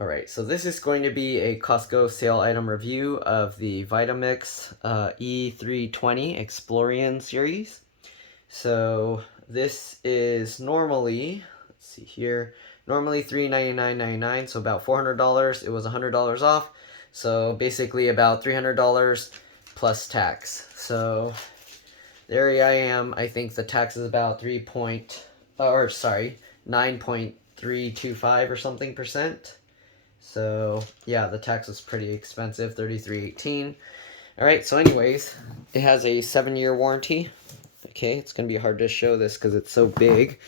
Alright, so this is going to be a Costco sale item review of the Vitamix E320 Explorian series. So this is normally, let's see here, normally $399.99, so about $400. It was $100 off, so basically about $300 plus tax. So there I am. I think the tax is about 9.325 or something percent. So yeah, the tax was pretty expensive, $33.18. All right, so anyways, it has a 7-year warranty. Okay, it's gonna be hard to show this because it's so big.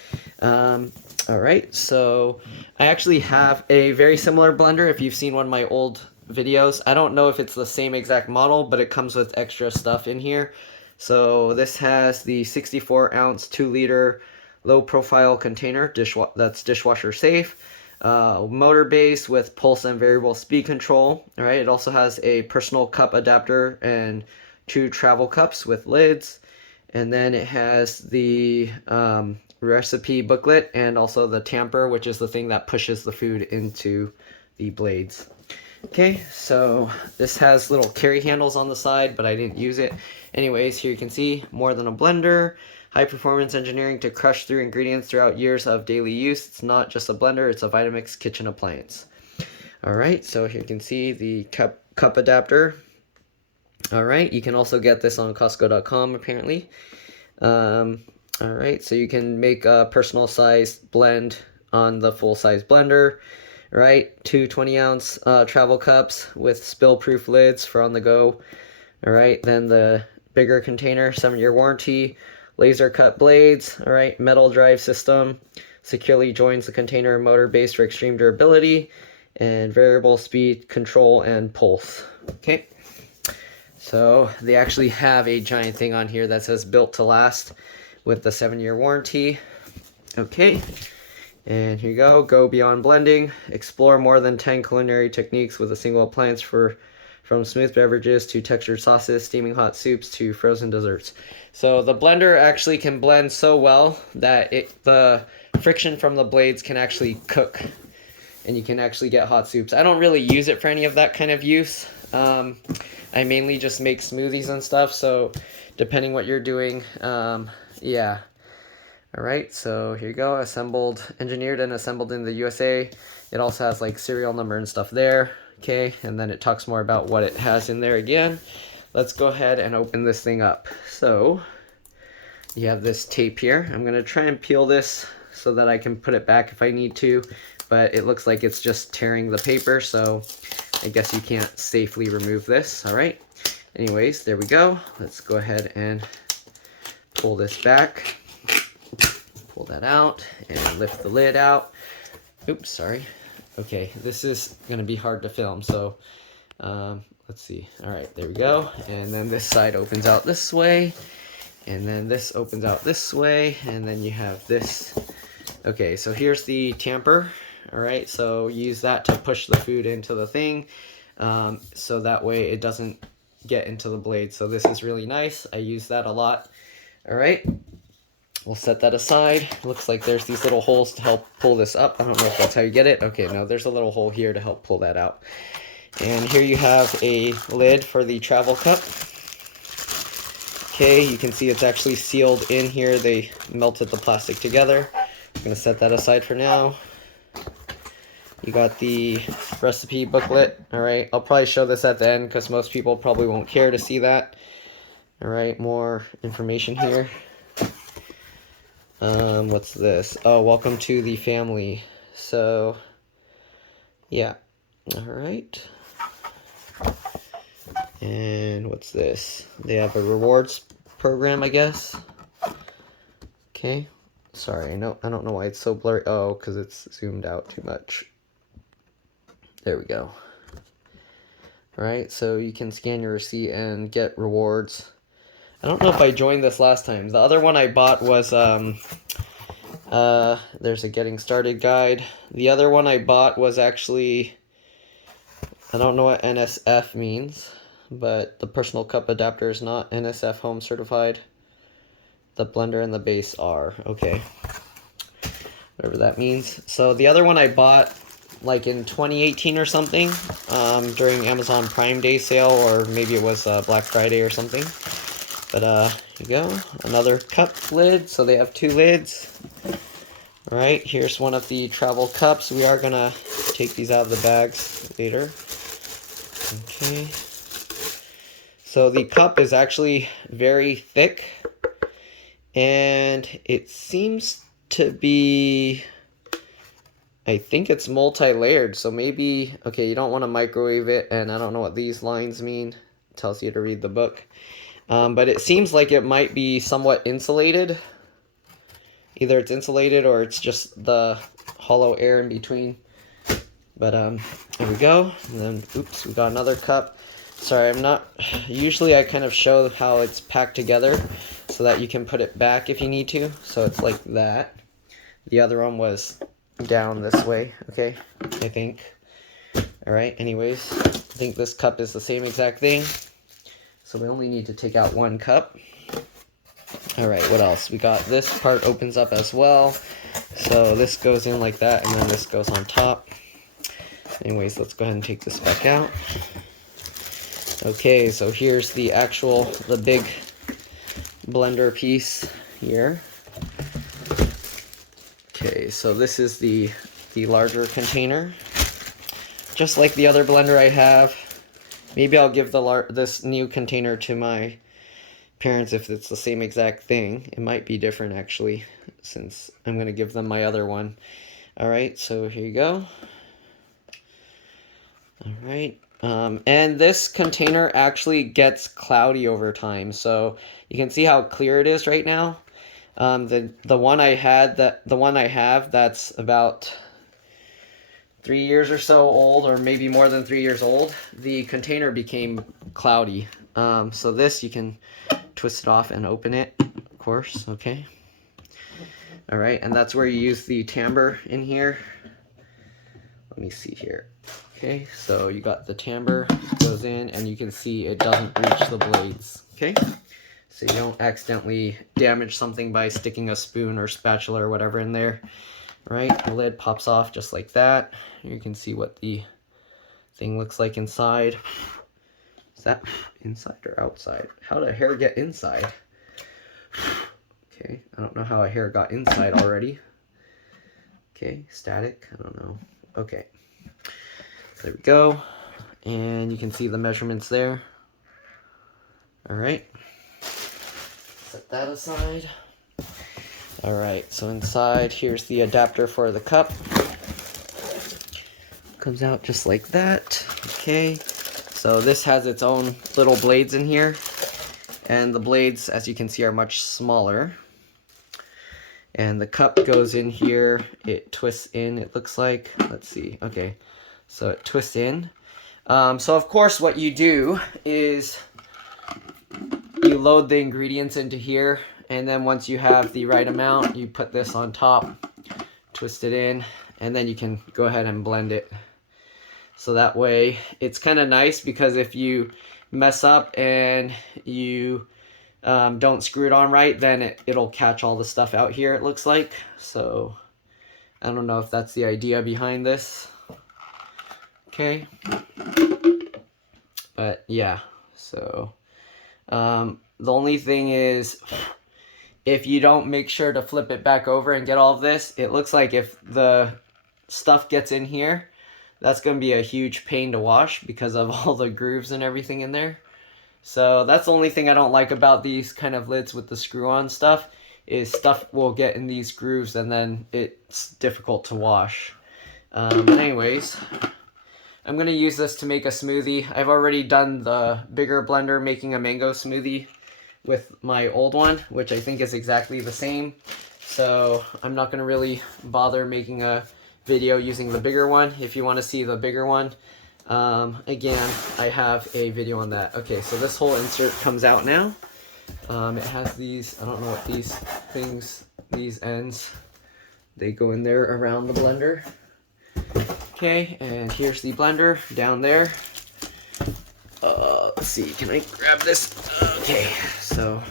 All right, so I actually have a very similar blender. If you've seen one of my old videos, I don't know if it's the same exact model, but it comes with extra stuff in here. So this has the 64-ounce 2-liter low-profile container, that's dishwasher safe. Motor base with pulse and variable speed control. All right, it also has a personal cup adapter and 2 travel cups with lids, and then it has the recipe booklet and also the tamper, which is the thing that pushes the food into the blades. Okay, so this has little carry handles on the side, but I didn't use it. Anyways, here you can see more than a blender. High performance engineering to crush through ingredients throughout years of daily use. It's not just a blender, it's a Vitamix kitchen appliance. Alright, so here you can see the cup adapter. Alright, you can also get this on Costco.com apparently. Alright, so you can make a personal size blend on the full size blender. Right, 2 20-ounce travel cups with spill-proof lids for on the go. Alright, then the bigger container, 7-year warranty. Laser cut blades, all right, metal drive system, securely joins the container motor base for extreme durability, and variable speed control and pulse. Okay, so they actually have a giant thing on here that says built to last with the 7-year warranty. Okay, and here you go beyond blending, explore more than 10 culinary techniques with a single appliance from smooth beverages to textured sauces, steaming hot soups to frozen desserts. So the blender actually can blend so well that the friction from the blades can actually cook, and you can actually get hot soups. I don't really use it for any of that kind of use. I mainly just make smoothies and stuff, so depending what you're doing, yeah. Alright, so here you go, engineered and assembled in the USA. It also has like serial number and stuff there. Okay, and then it talks more about what it has in there again. Let's go ahead and open this thing up. So you have this tape here. I'm gonna try and peel this so that I can put it back if I need to, but it looks like it's just tearing the paper, so I guess you can't safely remove this. All right, anyways, there we go. Let's go ahead and pull this back. Pull that out and lift the lid out. Oops, sorry. Okay, this is gonna be hard to film, so let's see. All right, there we go. And then this side opens out this way, and then this opens out this way, and then you have this. Okay, so here's the tamper. All right, so use that to push the food into the thing, so that way it doesn't get into the blade. So this is really nice. I use that a lot. All right. We'll set that aside. Looks like there's these little holes to help pull this up. I don't know if that's how you get it. Okay, no, there's a little hole here to help pull that out. And here you have a lid for the travel cup. Okay, you can see it's actually sealed in here. They melted the plastic together. I'm gonna set that aside for now. You got the recipe booklet. All right, I'll probably show this at the end because most people probably won't care to see that. All right, more information here. What's this? Oh, welcome to the family. So, yeah. All right. And what's this? They have a rewards program, I guess. Okay. Sorry, I don't know why it's so blurry. Oh, because it's zoomed out too much. There we go. All right, so you can scan your receipt and get rewards. I don't know if I joined this last time. The other one I bought was, there's a getting started guide. The other one I bought was actually, I don't know what NSF means, but the personal cup adapter is not NSF home certified. The blender and the base are. Okay. Whatever that means. So the other one I bought like in 2018 or something, during Amazon Prime Day sale, or maybe it was Black Friday or something. But here you go, another cup lid. So they have 2 lids. All right, here's one of the travel cups. We are gonna take these out of the bags later. Okay. So the cup is actually very thick, and it seems to be, I think it's multi-layered, so maybe, okay, you don't want to microwave it, and I don't know what these lines mean. It tells you to read the book. But it seems like it might be somewhat insulated. Either it's insulated or it's just the hollow air in between. But here we go. And then, oops, we got another cup. Sorry, I'm not, usually I kind of show how it's packed together so that you can put it back if you need to. So it's like that. The other one was down this way, okay, I think. All right, anyways, I think this cup is the same exact thing. So we only need to take out 1 cup. All right, what else? We got this part opens up as well. So this goes in like that, and then this goes on top. Anyways, let's go ahead and take this back out. Okay, so here's the big blender piece here. Okay, so this is the larger container. Just like the other blender I have. Maybe I'll give this new container to my parents if it's the same exact thing. It might be different actually, since I'm going to give them my other one. Alright, so here you go. Alright, and this container actually gets cloudy over time, so you can see how clear it is right now. The one I have that's about 3 years or so old, or maybe more than 3 years old, the container became cloudy. So this, you can twist it off and open it, of course, okay. All right, and that's where you use the timbre in here. Let me see here. Okay, so you got the timbre, goes in, and you can see it doesn't reach the blades, okay? So you don't accidentally damage something by sticking a spoon or spatula or whatever in there. Right, the lid pops off just like that. You can see what the thing looks like inside. Is that inside or outside? How did a hair get inside? Okay, I don't know how a hair got inside already. Okay, static, I don't know. Okay, there we go. And you can see the measurements there. All right, set that aside. All right, so inside, here's the adapter for the cup. Comes out just like that. Okay, so this has its own little blades in here. And the blades, as you can see, are much smaller. And the cup goes in here. It twists in, it looks like. Let's see. Okay, so it twists in. So, of course, what you do is you load the ingredients into here. And then once you have the right amount, you put this on top, twist it in, and then you can go ahead and blend it. So that way, it's kind of nice because if you mess up and you don't screw it on right, then it'll catch all the stuff out here, it looks like. So I don't know if that's the idea behind this. Okay. But yeah, so the only thing is, if you don't make sure to flip it back over and get all of this, it looks like if the stuff gets in here, that's going to be a huge pain to wash because of all the grooves and everything in there. So that's the only thing I don't like about these kind of lids with the screw-on stuff, is stuff will get in these grooves and then it's difficult to wash. But anyways, I'm going to use this to make a smoothie. I've already done the bigger blender making a mango smoothie with my old one, which I think is exactly the same. So I'm not going to really bother making a video using the bigger one. If you want to see the bigger one, again, I have a video on that. Okay, so this whole insert comes out now. It has these, I don't know what these things, these ends, they go in there around the blender. Okay, and here's the blender down there. Let's see, can I grab this? Okay, so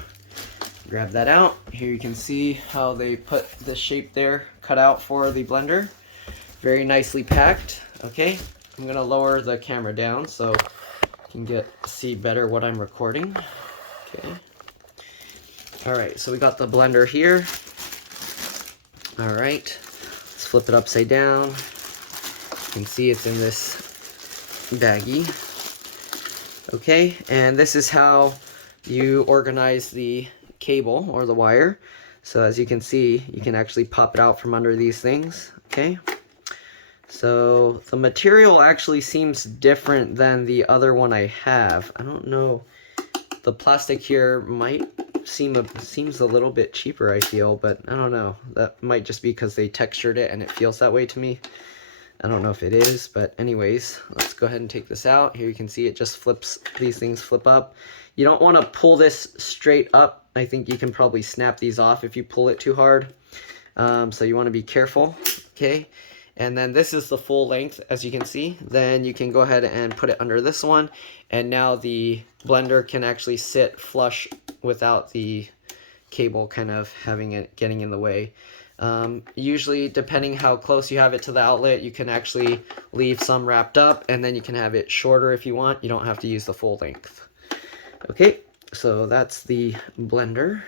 grab that out. Here you can see how they put the shape there cut out for the blender. very nicely packed. Okay, I'm gonna lower the camera down so you can see better what I'm recording. Okay. All right, so we got the blender here. All right, let's flip it upside down. You can see it's in this baggie. Okay, and this is how you organize the cable or the wire. So as you can see, you can actually pop it out from under these things. Okay, so the material actually seems different than the other one I have. I don't know, the plastic here might seems a little bit cheaper, I feel, but I don't know. That might just be because they textured it and it feels that way to me. I don't know if it is, but anyways, let's go ahead and take this out. Here you can see it just flips, these things flip up. You don't want to pull this straight up. I think you can probably snap these off if you pull it too hard. So you want to be careful, okay? And then this is the full length, as you can see. Then you can go ahead and put it under this one, and now the blender can actually sit flush without the cable kind of getting in the way. Usually, depending how close you have it to the outlet, you can actually leave some wrapped up, and then you can have it shorter if you want. You don't have to use the full length. Okay, so that's the blender.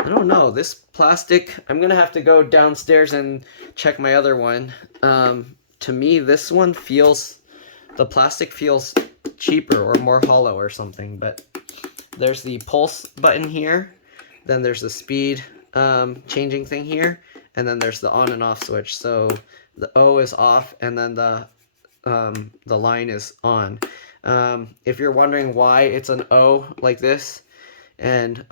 I don't know, this plastic, I'm gonna have to go downstairs and check my other one. To me, this one the plastic feels cheaper or more hollow or something, but there's the pulse button here, then there's the speed changing thing here, and then there's the on and off switch. So the O is off, and then the line is on. If you're wondering why it's an O like this and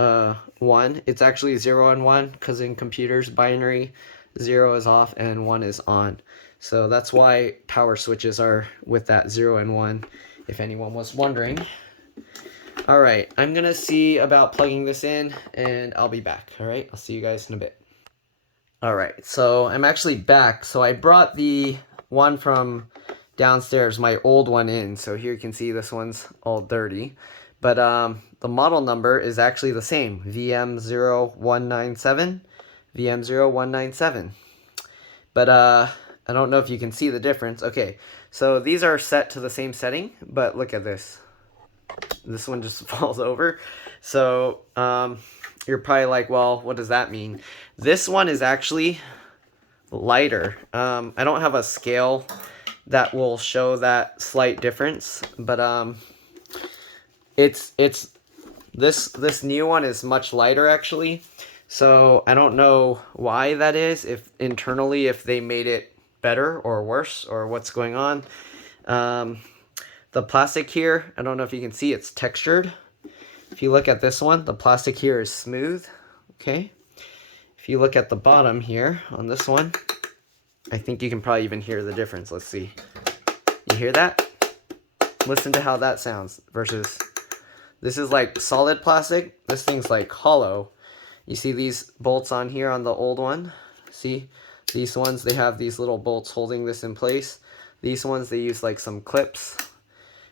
1, it's actually 0 and 1, because in computers, binary, 0 is off and 1 is on. So that's why power switches are with that 0 and 1, if anyone was wondering. All right, I'm gonna see about plugging this in, and I'll be back. All right, I'll see you guys in a bit. All right, so I'm actually back. So I brought the one from downstairs, my old one, in. So here you can see this one's all dirty, but the model number is actually the same, VM0197, VM0197. But I don't know if you can see the difference. Okay, so these are set to the same setting, but look at this. This one just falls over. So you're probably like, well, what does that mean? This one is actually lighter. I don't have a scale that will show that slight difference, but this new one is much lighter actually. So I don't know why that is, if internally if they made it better or worse or what's going on. The plastic here, I don't know if you can see, it's textured. If you look at this one, the plastic here is smooth, okay? If you look at the bottom here on this one, I think you can probably even hear the difference. Let's see. You hear that? Listen to how that sounds versus this is like solid plastic. This thing's like hollow. You see these bolts on here on the old one? See? These ones, they have these little bolts holding this in place. These ones, they use like some clips.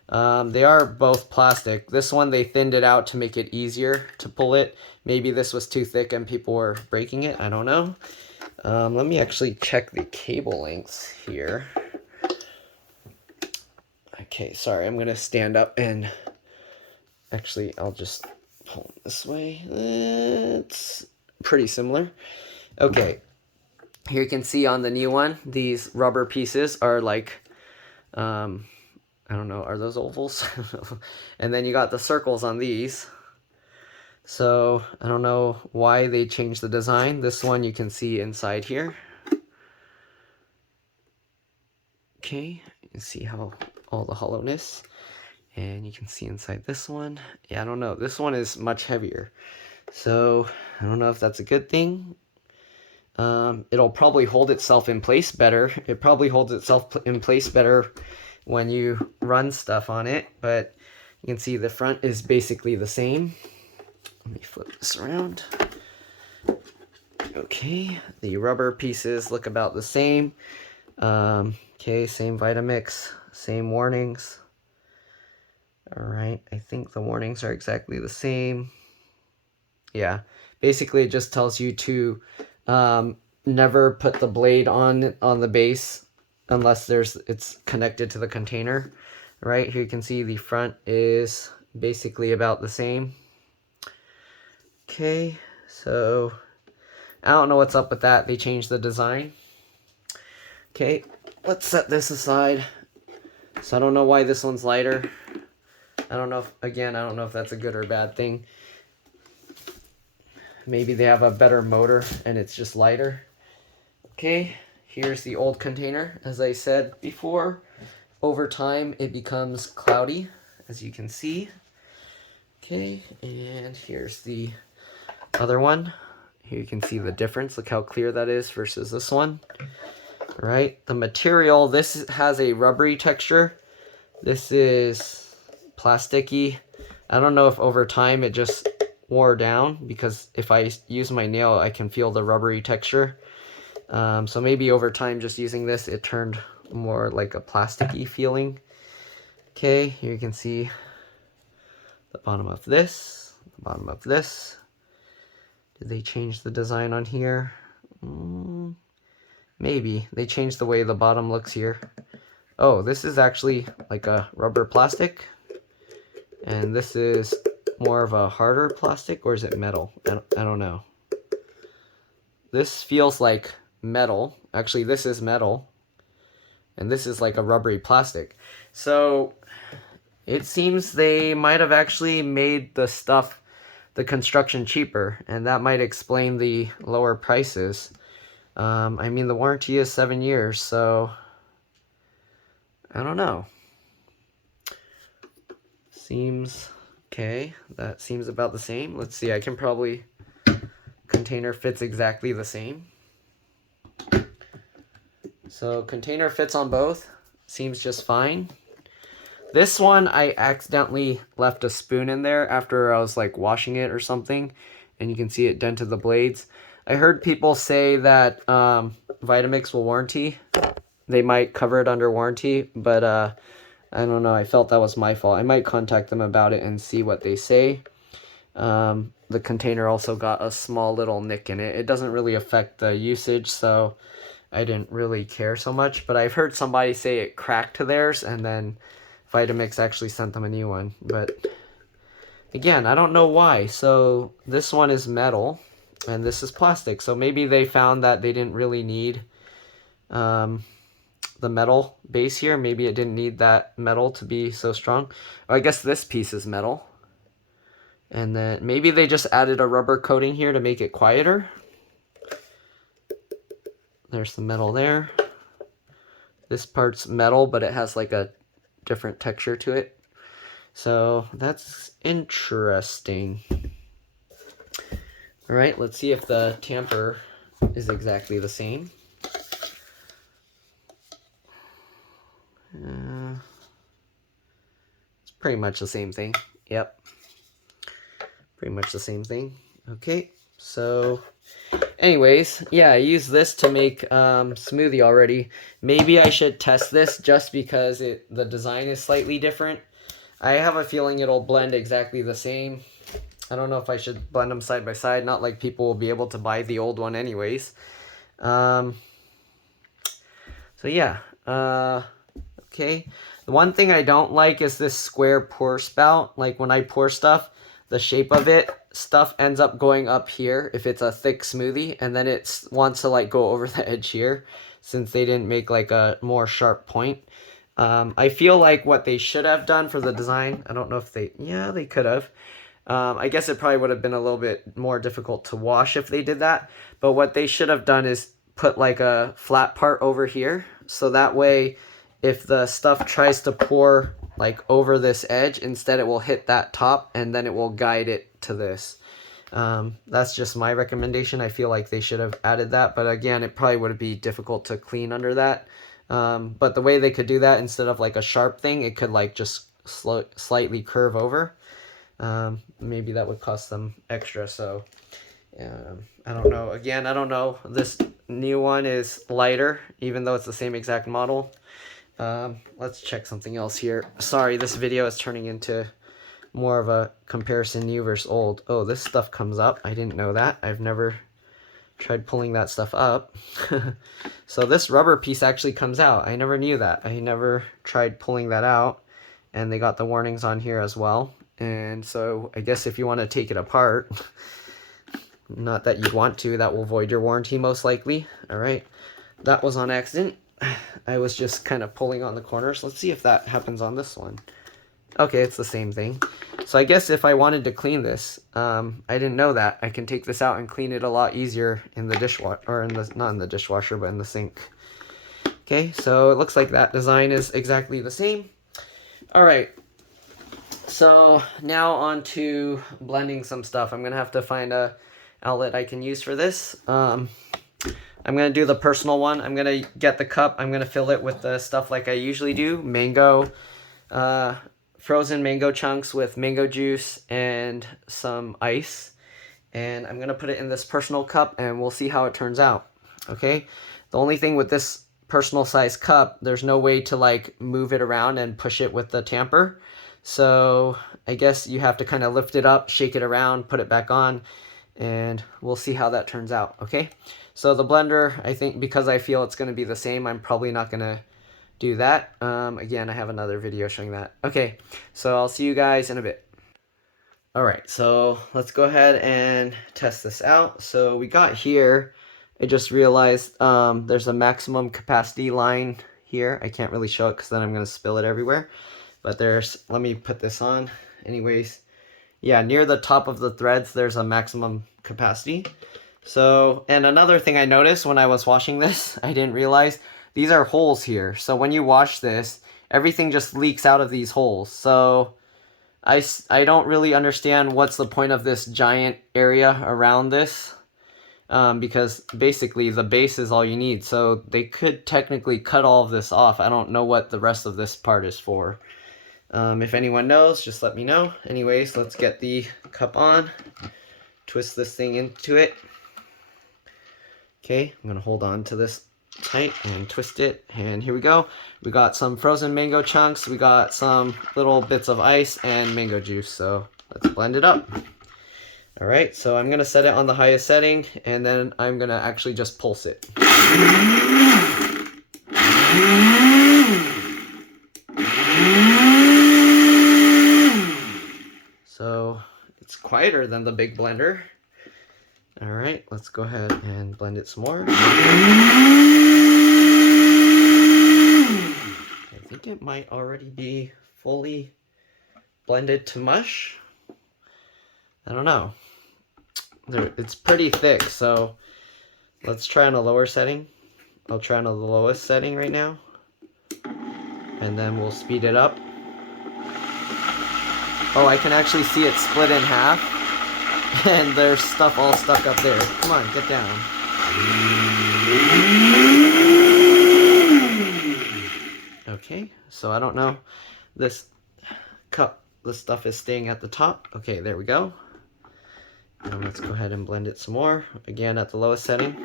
They are both plastic. This one, they thinned it out to make it easier to pull it. Maybe this was too thick and people were breaking it. I don't know. Let me actually check the cable lengths here. Okay, sorry, I'm going to stand up and actually I'll just pull it this way. It's pretty similar. Okay, here you can see on the new one, these rubber pieces are like, I don't know, are those ovals? And then you got the circles on these. So I don't know why they changed the design. This one you can see inside here. Okay, you can see how all the hollowness. And you can see inside this one. Yeah, I don't know. This one is much heavier. So I don't know if that's a good thing. It'll probably hold itself in place better. It probably holds itself in place better when you run stuff on it, but you can see the front is basically the same. Let me flip this around. Okay, the rubber pieces look about the same. Okay, same Vitamix, same warnings. All right, I think the warnings are exactly the same. Yeah, basically it just tells you to never put the blade on the base unless it's connected to the container. Right here you can see the front is basically about the same. Okay, so I don't know what's up with that. They changed the design. Okay, let's set this aside. So I don't know why this one's lighter. I don't know if, again, I don't know if that's a good or bad thing. Maybe they have a better motor and it's just lighter. Okay, here's the old container. As I said before, over time it becomes cloudy, as you can see. Okay, and here's the other one. Here you can see the difference. Look how clear that is versus this one. Right, the material, this has a rubbery texture. This is plasticky. I don't know if over time it just wore down, because if I use my nail I can feel the rubbery texture. So maybe over time just using this it turned more like a plasticky feeling. Okay, here you can see the bottom of this, the bottom of this. Did they change the design on here? Maybe. They changed the way the bottom looks here. Oh, this is actually like a rubber plastic. And this is more of a harder plastic, or is it metal? I don't know. This feels like metal. Actually, this is metal. And this is like a rubbery plastic. So it seems they might have actually made the construction cheaper, and that might explain the lower prices. I mean, the warranty is 7 years, so I don't know. Seems okay. That seems about the same. Let's see, I can probably, container fits exactly the same. So container fits on both. Seems just fine. This one, I accidentally left a spoon in there after I was like washing it or something, and you can see it dented the blades. I heard people say that Vitamix will warranty. They might cover it under warranty, but I don't know. I felt that was my fault. I might contact them about it and see what they say. The container also got a small little nick in it. It doesn't really affect the usage, so I didn't really care so much. But I've heard somebody say it cracked to theirs, and then Vitamix actually sent them a new one. But again, I don't know why. So this one is metal, and this is plastic. So maybe they found that they didn't really need the metal base here. Maybe it didn't need that metal to be so strong. Or I guess this piece is metal. And then maybe they just added a rubber coating here to make it quieter. There's the metal there. This part's metal, but it has like a different texture to it. So that's interesting. All right, let's see if the tamper is exactly the same. It's pretty much the same thing. Yep. Pretty much the same thing. Okay, so anyways, yeah, I used this to make smoothie already. Maybe I should test this just because the design is slightly different. I have a feeling it'll blend exactly the same. I don't know if I should blend them side by side. Not like people will be able to buy the old one anyways. So yeah. Okay. The one thing I don't like is this square pour spout. Like when I pour stuff, the shape of stuff ends up going up here if it's a thick smoothie, and then it wants to like go over the edge here since they didn't make like a more sharp point. I feel like what they should have done for the design, I don't know if they could have. I guess it probably would have been a little bit more difficult to wash if they did that, but what they should have done is put like a flat part over here, so that way if the stuff tries to pour like over this edge, instead it will hit that top and then it will guide it to this. That's just my recommendation. I feel like they should have added that, but again, it probably would be difficult to clean under that. But the way they could do that, instead of like a sharp thing, it could like just slightly curve over. Maybe that would cost them extra, so I don't know. Again, I don't know. This new one is lighter, even though it's the same exact model. Let's check something else here. Sorry, this video is turning into more of a comparison new versus old. Oh, this stuff comes up. I didn't know that. I've never tried pulling that stuff up. So this rubber piece actually comes out. I never knew that. I never tried pulling that out. And they got the warnings on here as well. And so I guess if you want to take it apart, not that you'd want to, that will void your warranty most likely. All right, that was on accident. I was just kind of pulling on the corners. Let's see if that happens on this one. Okay, it's the same thing. So I guess if I wanted to clean this, I didn't know that. I can take this out and clean it a lot easier in the dishwasher, or in the, not in the dishwasher, but in the sink. Okay, so it looks like that design is exactly the same. All right, so now on to blending some stuff. I'm gonna have to find a outlet I can use for this. I'm gonna do the personal one. I'm gonna get the cup. I'm gonna fill it with the stuff like I usually do. Mango, frozen mango chunks with mango juice and some ice. And I'm gonna put it in this personal cup and we'll see how it turns out. Okay, the only thing with this personal size cup, there's no way to like move it around and push it with the tamper. So I guess you have to kind of lift it up, shake it around, put it back on, and we'll see how that turns out. Okay, so the blender, I think because I feel it's going to be the same, I'm probably not going to do that. Again, I have another video showing that. Okay, so I'll see you guys in a bit. All right, so let's go ahead and test this out. So we got here, I just realized there's a maximum capacity line here. I can't really show it because then I'm going to spill it everywhere. But there's, let me put this on. Anyways, yeah, near the top of the threads, there's a maximum capacity. So, and another thing I noticed when I was washing this, I didn't realize, these are holes here. So when you wash this, everything just leaks out of these holes. So I don't really understand what's the point of this giant area around this. Because basically the base is all you need. So they could technically cut all of this off. I don't know what the rest of this part is for. If anyone knows, just let me know. Anyways, let's get the cup on. Twist this thing into it. Okay, I'm going to hold on to this tight and twist it. And here we go. We got some frozen mango chunks. We got some little bits of ice and mango juice. So let's blend it up. All right, so I'm going to set it on the highest setting. And then I'm going to actually just pulse it. So it's quieter than the big blender. All right, let's go ahead and blend it some more. I think it might already be fully blended to mush. I don't know. It's pretty thick, so let's try on a lower setting. I'll try on the lowest setting right now. And then we'll speed it up. Oh, I can actually see it split in half. And there's stuff all stuck up there. Come on, get down. Okay, so I don't know. This cup, the stuff is staying at the top. Okay, there we go. Now let's go ahead and blend it some more. Again, at the lowest setting.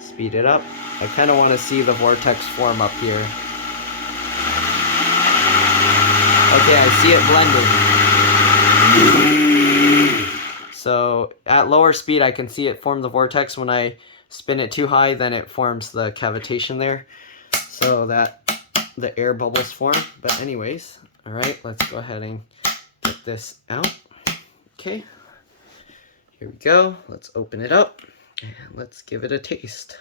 Speed it up. I kind of want to see the vortex form up here. Okay, I see it blending. So at lower speed, I can see it form the vortex. When I spin it too high, then it forms the cavitation there, so that the air bubbles form. But anyways, all right, let's go ahead and get this out. Okay, here we go. Let's open it up and let's give it a taste.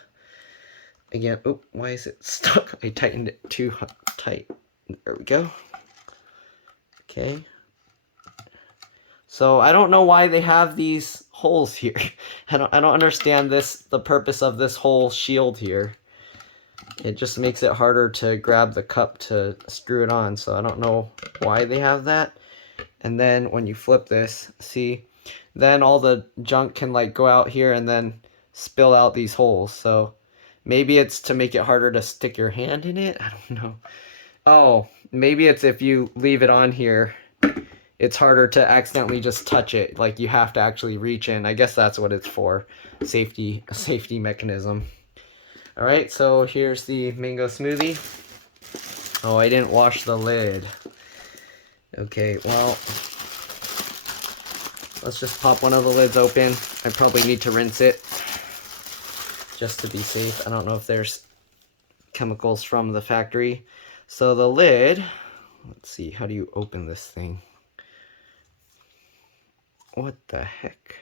Again, oh, why is it stuck? I tightened it too tight. There we go. Okay. So I don't know why they have these holes here. I don't understand the purpose of this whole shield here. It just makes it harder to grab the cup to screw it on. So I don't know why they have that. And then when you flip this, see, then all the junk can like go out here and then spill out these holes. So maybe it's to make it harder to stick your hand in it. I don't know. Oh, maybe it's if you leave it on here, it's harder to accidentally just touch it. Like you have to actually reach in. I guess that's what it's for. Safety mechanism. All right, so here's the mango smoothie. Oh, I didn't wash the lid. Okay, well, let's just pop one of the lids open. I probably need to rinse it. just to be safe. I don't know if there's chemicals from the factory. So the lid, let's see, how do you open this thing? What the heck?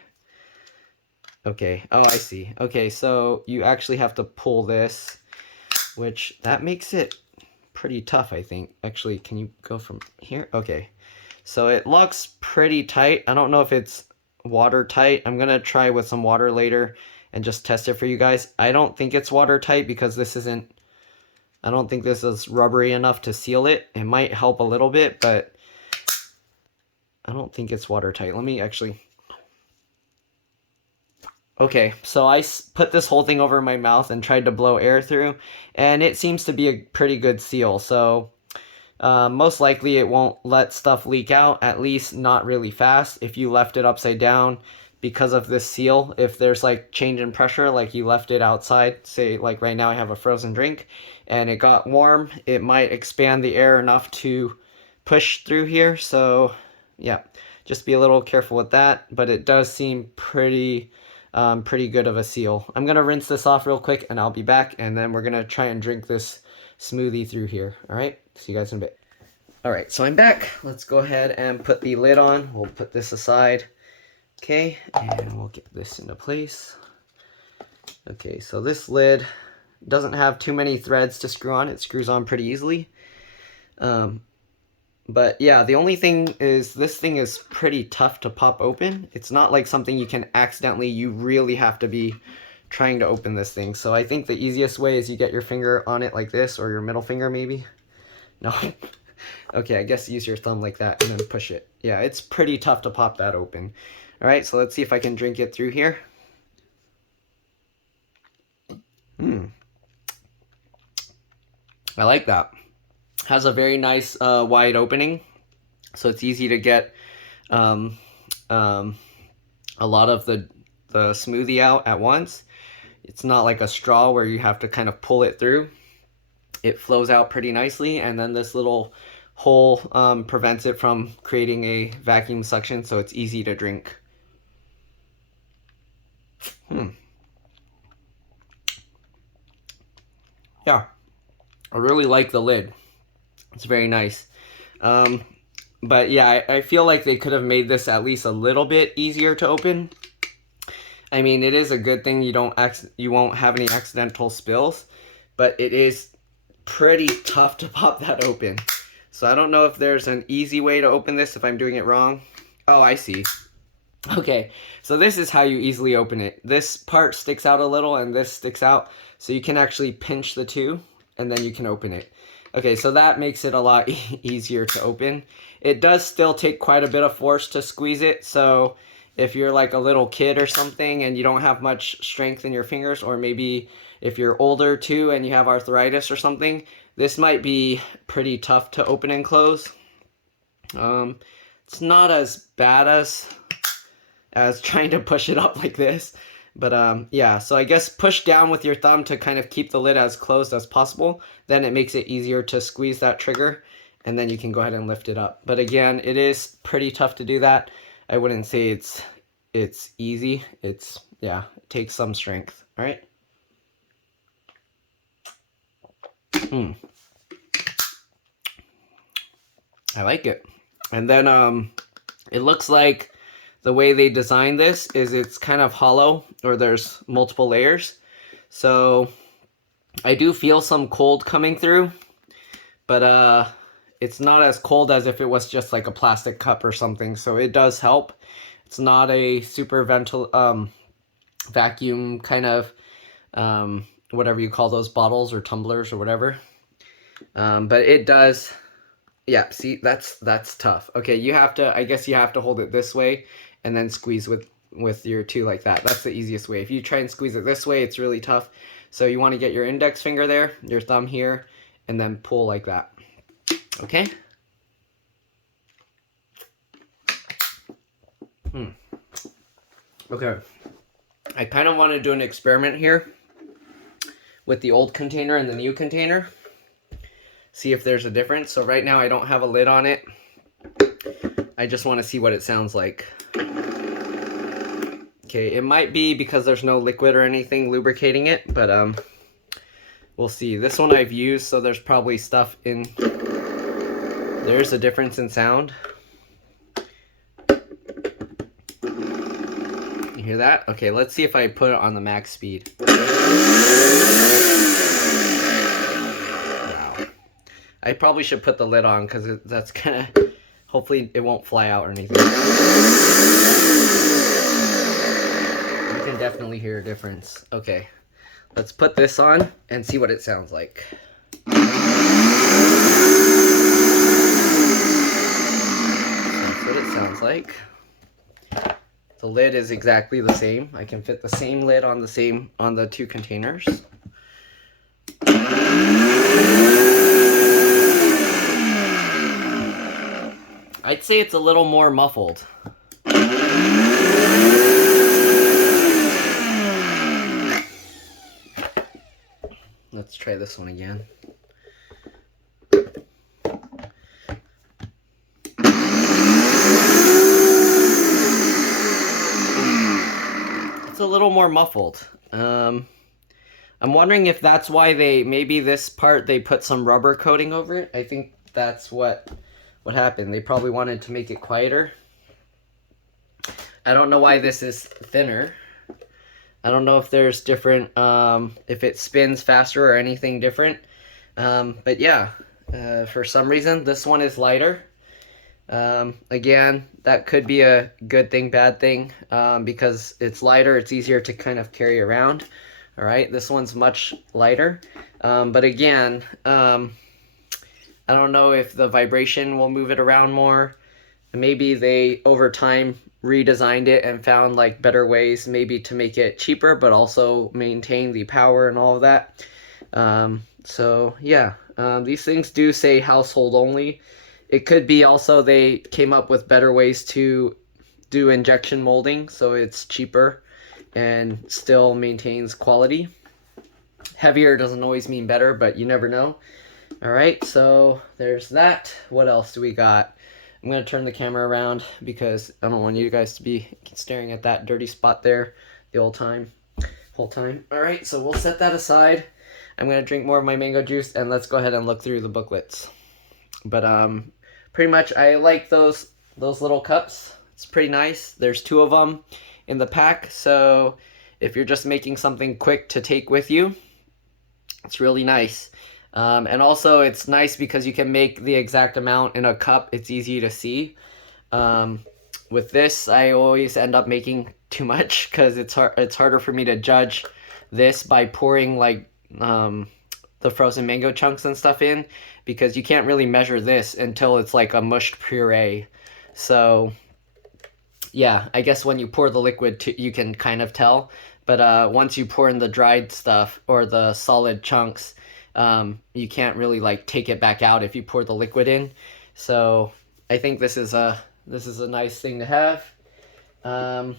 Okay, oh, I see. Okay, so you actually have to pull this, which that makes it pretty tough, I think. Actually, can you go from here? Okay, so it looks pretty tight. I don't know if it's watertight. I'm gonna try with some water later and just test it for you guys. I don't think it's watertight because this isn't, I don't think this is rubbery enough to seal it. It might help a little bit, but I don't think it's watertight. Let me actually... Okay, so I put this whole thing over my mouth and tried to blow air through, and it seems to be a pretty good seal. So most likely it won't let stuff leak out, at least not really fast. If you left it upside down because of this seal, if there's like change in pressure, like you left it outside, say like right now I have a frozen drink and it got warm, it might expand the air enough to push through here. So yeah, just be a little careful with that, but it does seem pretty good of a seal. I'm gonna rinse this off real quick and I'll be back, and then we're gonna try and drink this smoothie through here. All right, see you guys in a bit. All right, so I'm back. Let's go ahead and put the lid on. We'll put this aside. Okay, and we'll get this into place. Okay, so this lid doesn't have too many threads to screw on. It screws on pretty easily. But yeah, the only thing is this thing is pretty tough to pop open. It's not like something you can accidentally, you really have to be trying to open this thing. So I think the easiest way is you get your finger on it like this, or your middle finger maybe. No. Okay, I guess use your thumb like that and then push it. Yeah, it's pretty tough to pop that open. All right, so let's see if I can drink it through here. I like that. Has a very nice wide opening, so it's easy to get a lot of the smoothie out at once. It's not like a straw where you have to kind of pull it through. It flows out pretty nicely, and then this little hole prevents it from creating a vacuum suction, so it's easy to drink. Yeah, I really like the lid. It's very nice. But yeah, I feel like they could have made this at least a little bit easier to open. I mean, it is a good thing you won't have any accidental spills, but it is pretty tough to pop that open. So I don't know if there's an easy way to open this if I'm doing it wrong. Oh, I see. Okay, so this is how you easily open it. This part sticks out a little and this sticks out, so you can actually pinch the two and then you can open it. Okay, so that makes it a lot easier to open. It does still take quite a bit of force to squeeze it, so if you're like a little kid or something and you don't have much strength in your fingers, or maybe if you're older too and you have arthritis or something, this might be pretty tough to open and close. It's not as bad as trying to push it up like this. But yeah, so I guess push down with your thumb to kind of keep the lid as closed as possible. Then it makes it easier to squeeze that trigger, and then you can go ahead and lift it up. But again, it is pretty tough to do that. I wouldn't say it's easy. It's, yeah, it takes some strength, all right? I like it. And then it looks like the way they designed this is it's kind of hollow, or there's multiple layers. So I do feel some cold coming through, but it's not as cold as if it was just like a plastic cup or something. So it does help. It's not a super vacuum kind of whatever you call those, bottles or tumblers or whatever. But it does. Yeah, see, that's tough. Okay, you have to, I guess you have to hold it this way and then squeeze with your two like that. That's the easiest way. If you try and squeeze it this way, it's really tough. So you want to get your index finger there, your thumb here, and then pull like that. Okay? Okay. I kind of want to do an experiment here with the old container and the new container. See if there's a difference. So right now I don't have a lid on it. I just want to see what it sounds like. Okay, it might be because there's no liquid or anything lubricating it, but we'll see. This one I've used, so there's probably stuff in. There's a difference in sound. You hear that? Okay, let's see if I put it on the max speed. Wow. I probably should put the lid on because that's kind of. Hopefully it won't fly out or anything. You can definitely hear a difference. Okay, let's put this on and see what it sounds like. That's what it sounds like. The lid is exactly the same. I can fit the same lid on the two containers. I'd say it's a little more muffled. Let's try this one again. It's a little more muffled. I'm wondering if that's why maybe this part they put some rubber coating over it. I think that's what happened. They probably wanted to make it quieter. I don't know why this is thinner. I don't know if there's different, if it spins faster or anything different. But yeah, for some reason, this one is lighter. Again, that could be a good thing, bad thing, because it's lighter, it's easier to kind of carry around. All right, this one's much lighter. But again, I don't know if the vibration will move it around more. Maybe they, over time, redesigned it and found like better ways maybe to make it cheaper, but also maintain the power and all of that. So yeah, these things do say household only. It could be also they came up with better ways to do injection molding, so it's cheaper and still maintains quality. Heavier doesn't always mean better, but you never know. All right, so there's that. What else do we got? I'm going to turn the camera around because I don't want you guys to be staring at that dirty spot there the whole time. All right, so we'll set that aside. I'm going to drink more of my mango juice, and let's go ahead and look through the booklets. But pretty much I like those little cups. It's pretty nice. There's 2 of them in the pack, so if you're just making something quick to take with you, it's really nice. And also it's nice because you can make the exact amount in a cup. It's easy to see. With this, I always end up making too much because it's harder for me to judge this by pouring like the frozen mango chunks and stuff in, because you can't really measure this until it's like a mushed puree. So yeah, I guess when you pour the liquid you can kind of tell, but once you pour in the dried stuff or the solid chunks, you can't really like take it back out if you pour the liquid in. So I think this is a nice thing to have. All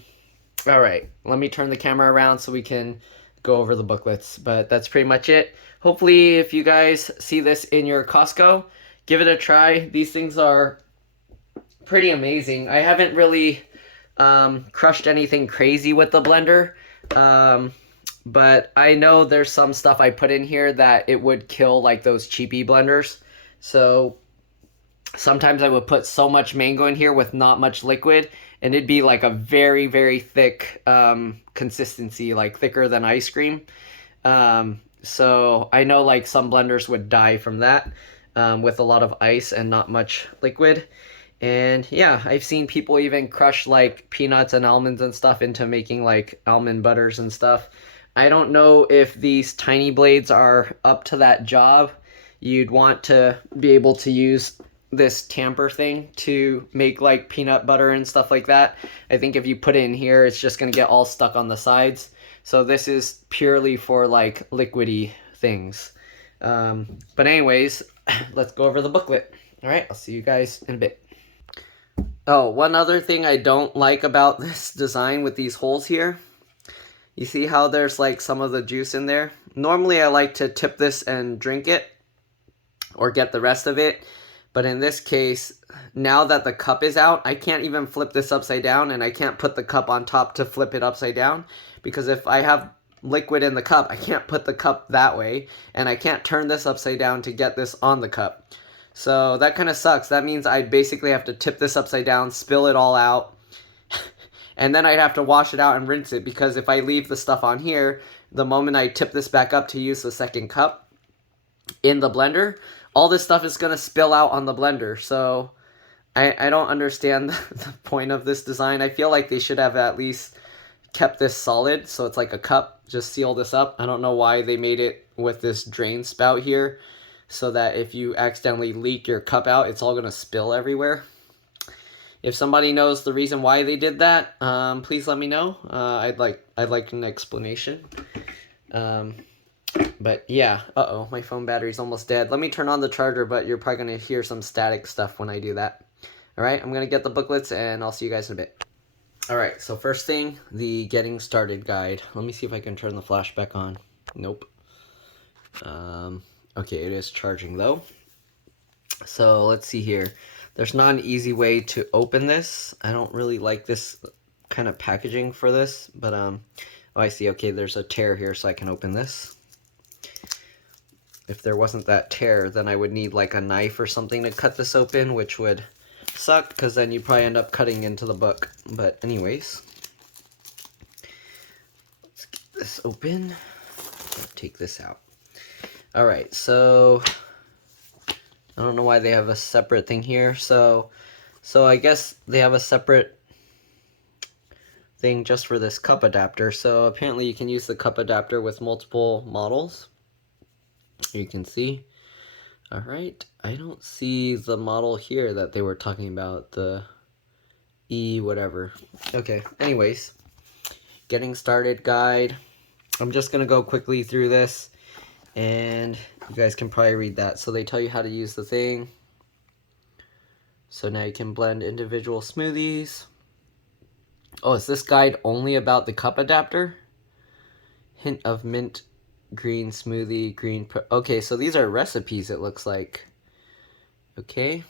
right, let me turn the camera around so we can go over the booklets, but that's pretty much it. Hopefully if you guys see this in your Costco, give it a try. These things are pretty amazing. I haven't really crushed anything crazy with the blender, but I know there's some stuff I put in here that it would kill like those cheapy blenders. So sometimes I would put so much mango in here with not much liquid, and it'd be like a very, very thick consistency, like thicker than ice cream. So I know like some blenders would die from that with a lot of ice and not much liquid. And yeah, I've seen people even crush like peanuts and almonds and stuff into making like almond butters and stuff. I don't know if these tiny blades are up to that job. You'd want to be able to use this tamper thing to make like peanut butter and stuff like that. I think if you put it in here, it's just going to get all stuck on the sides. So this is purely for like liquidy things. But anyways, let's go over the booklet. All right, I'll see you guys in a bit. Oh, one other thing I don't like about this design with these holes here. You see how there's like some of the juice in there? Normally I like to tip this and drink it or get the rest of it. But in this case, now that the cup is out, I can't even flip this upside down, and I can't put the cup on top to flip it upside down, because if I have liquid in the cup, I can't put the cup that way, and I can't turn this upside down to get this on the cup. So that kind of sucks. That means I basically have to tip this upside down, spill it all out, and then I'd have to wash it out and rinse it, because if I leave the stuff on here, the moment I tip this back up to use the second cup in the blender, all this stuff is going to spill out on the blender. So I don't understand the point of this design. I feel like they should have at least kept this solid, so it's like a cup. Just seal this up. I don't know why they made it with this drain spout here, so that if you accidentally leak your cup out, it's all going to spill everywhere. If somebody knows the reason why they did that, please let me know. I'd like an explanation. But yeah, my phone battery's almost dead. Let me turn on the charger, but you're probably going to hear some static stuff when I do that. Alright, I'm going to get the booklets, and I'll see you guys in a bit. Alright, so first thing, the getting started guide. Let me see if I can turn the flash back on. Nope. Okay, it is charging though. So let's see here. There's not an easy way to open this. I don't really like this kind of packaging for this, but oh, I see. Okay, there's a tear here, so I can open this. If there wasn't that tear, then I would need like a knife or something to cut this open, which would suck, because then you'd probably end up cutting into the book. But anyways, let's get this open. Take this out. Alright, so I don't know why they have a separate thing here. So I guess they have a separate thing just for this cup adapter. So apparently you can use the cup adapter with multiple models. You can see. Alright, I don't see the model here that they were talking about, the E whatever. Okay, anyways, getting started guide. I'm just going to go quickly through this, and you guys can probably read that. So they tell you how to use the thing. So now you can blend individual smoothies. Oh, is this guide only about the cup adapter? Hint of mint green smoothie, okay, so these are recipes, it looks like. Okay.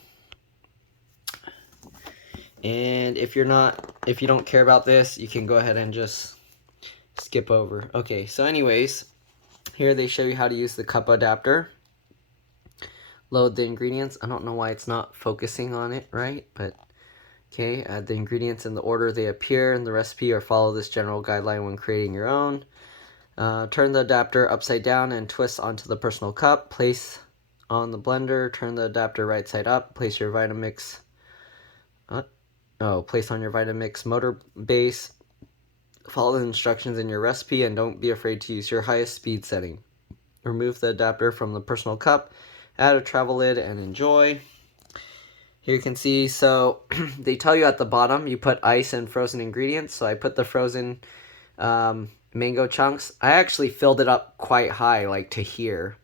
And if you don't care about this, you can go ahead and just skip over. Okay, so anyways, here they show you how to use the cup adapter. Load the ingredients. I don't know why it's not focusing on it, right? But okay, add the ingredients in the order they appear in the recipe, or follow this general guideline when creating your own. Turn the adapter upside down and twist onto the personal cup. Place on the blender. Turn the adapter right side up. Place your Vitamix. Place on your Vitamix motor base. Follow the instructions in your recipe, and don't be afraid to use your highest speed setting. Remove the adapter from the personal cup. Add a travel lid and enjoy. Here you can see, so they tell you at the bottom you put ice and frozen ingredients. So I put the frozen mango chunks. I actually filled it up quite high, like to here,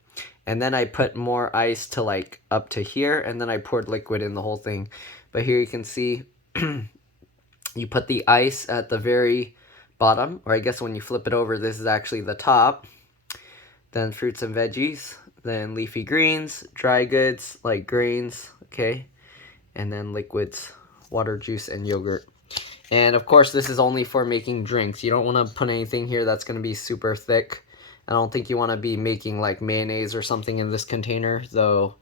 and then I put more ice to like up to here, and then I poured liquid in the whole thing. But here you can see you put the ice at the very bottom, or I guess when you flip it over, this is actually the top. Then fruits and veggies, then leafy greens, dry goods like grains, okay, and then liquids, water, juice, and yogurt. And of course, this is only for making drinks. You don't want to put anything here that's going to be super thick. I don't think you want to be making like mayonnaise or something in this container, though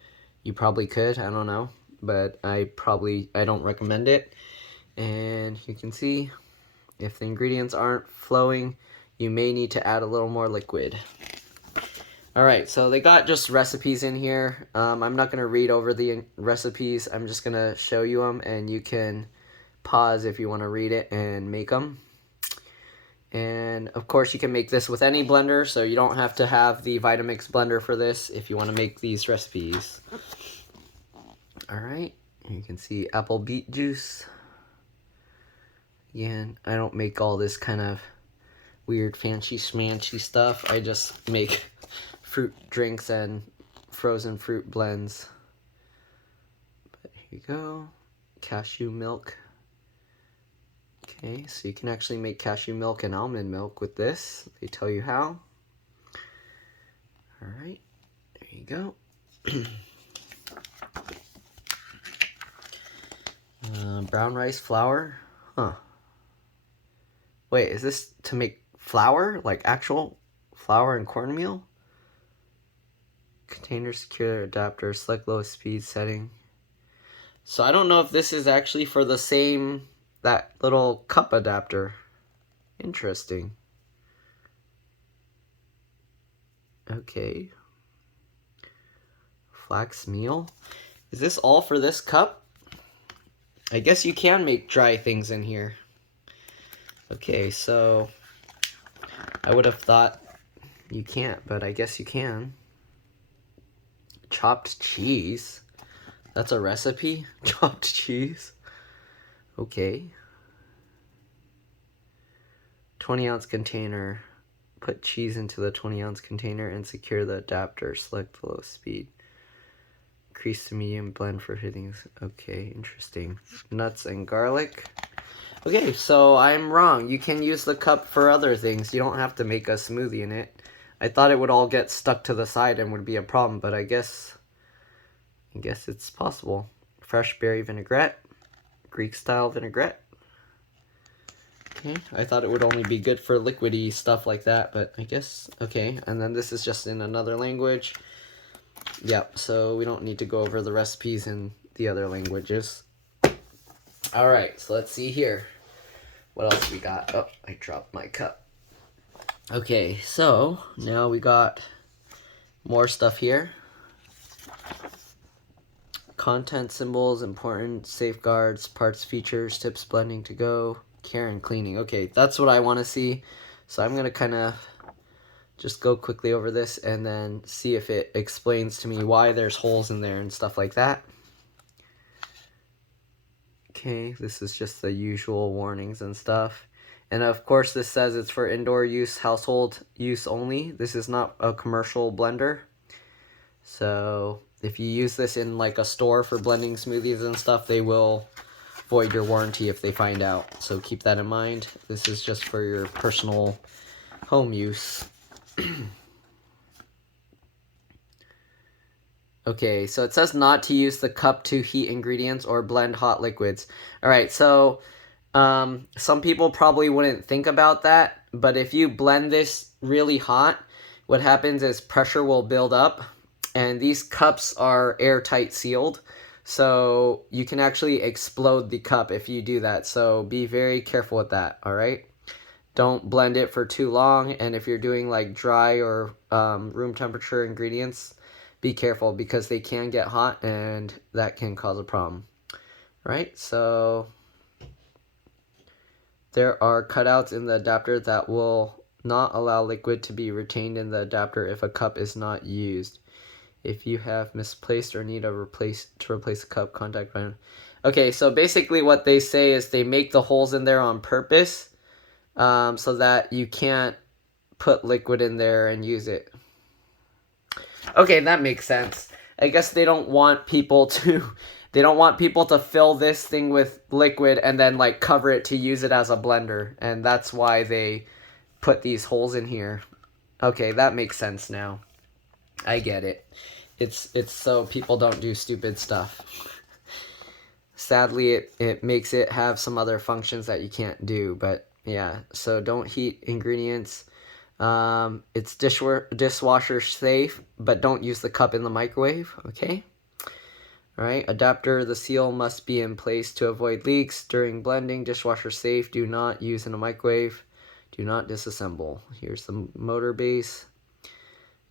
you probably could, I don't know. But I don't recommend it. And you can see if the ingredients aren't flowing, you may need to add a little more liquid. Alright, so they got just recipes in here. I'm not going to read over the recipes. I'm just going to show you them, and you can pause if you want to read it and make them. And of course you can make this with any blender, so you don't have to have the Vitamix blender for this if you want to make these recipes. Alright, you can see apple beet juice. Again, I don't make all this kind of weird fancy schmancy stuff. I just make fruit drinks and frozen fruit blends. But here you go. Cashew milk. Okay, so you can actually make cashew milk and almond milk with this. They tell you how. Alright, there you go. Brown rice flour? Huh. Wait, is this to make flour? Like actual flour and cornmeal? Container secure adapter, select lowest speed setting. So I don't know if this is actually for the same, that little cup adapter. Interesting. Okay. Flax meal. Is this all for this cup? I guess you can make dry things in here. Okay, so I would have thought you can't, but I guess you can. Chopped cheese. That's a recipe? Chopped cheese? Okay. 20-ounce container. Put cheese into the 20-ounce container and secure the adapter. Select low speed. Increase to medium blend for hitting. Okay, interesting. Nuts and garlic. Okay, so I'm wrong. You can use the cup for other things. You don't have to make a smoothie in it. I thought it would all get stuck to the side and would be a problem, but I guess it's possible. Fresh berry vinaigrette. Greek style vinaigrette. Okay, I thought it would only be good for liquidy stuff like that, but I guess, okay. And then this is just in another language. Yep, so we don't need to go over the recipes in the other languages. Alright, so let's see here. What else we got? Oh, I dropped my cup. Okay, so now we got more stuff here. Content symbols, important, safeguards, parts, features, tips, blending to go, care and cleaning. Okay, that's what I want to see. So I'm going to kind of just go quickly over this and then see if it explains to me why there's holes in there and stuff like that. Okay, this is just the usual warnings and stuff. And of course this says it's for indoor use, household use only. This is not a commercial blender. So if you use this in like a store for blending smoothies and stuff, they will void your warranty if they find out. So keep that in mind. This is just for your personal home use. Okay, so it says not to use the cup to heat ingredients or blend hot liquids. Alright, so some people probably wouldn't think about that, but if you blend this really hot, what happens is pressure will build up, and these cups are airtight sealed, so you can actually explode the cup if you do that, so be very careful with that, alright? Don't blend it for too long, and if you're doing like dry or room temperature ingredients, be careful because they can get hot and that can cause a problem, right? So there are cutouts in the adapter that will not allow liquid to be retained in the adapter if a cup is not used. If you have misplaced or need to replace a cup, contact Binh. Okay, so basically what they say is they make the holes in there on purpose so that you can't put liquid in there and use it. Okay, that makes sense. I guess they don't want people to fill this thing with liquid and then like cover it to use it as a blender, and that's why they put these holes in here. Okay, that makes sense now. I get it. It's so people don't do stupid stuff. Sadly, it makes it have some other functions that you can't do, but yeah, so don't heat ingredients. It's dishwasher safe, but don't use the cup in the microwave, okay? Alright, adapter, the seal must be in place to avoid leaks. During blending, dishwasher safe, do not use in a microwave. Do not disassemble. Here's the motor base.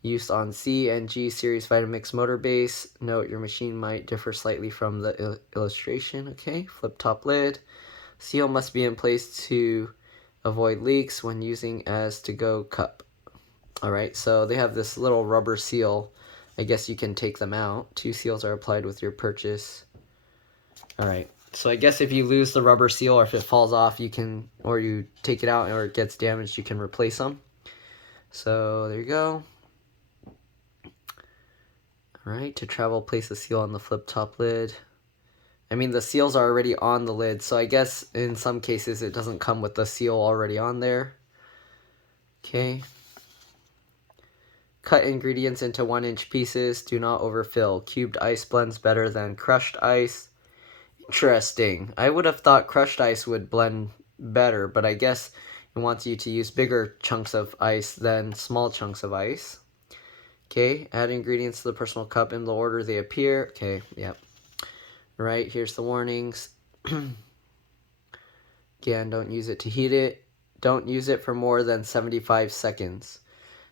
Use on C and G series Vitamix motor base. Note your machine might differ slightly from the illustration, okay? Flip top lid. Seal must be in place to avoid leaks when using as to-go cup. Alright, so they have this little rubber seal. I guess you can take them out. 2 seals are applied with your purchase. Alright, so I guess if you lose the rubber seal or if it falls off, you can, or you take it out or it gets damaged, you can replace them. So there you go. Alright, to travel, place the seal on the flip top lid. I mean, the seals are already on the lid, so I guess in some cases it doesn't come with the seal already on there. Okay. Cut ingredients into 1-inch pieces. Do not overfill. Cubed ice blends better than crushed ice. Interesting. I would have thought crushed ice would blend better, but I guess it wants you to use bigger chunks of ice than small chunks of ice. Okay, add ingredients to the personal cup in the order they appear. Okay, yep. All right, here's the warnings. Again, don't use it to heat it. Don't use it for more than 75 seconds.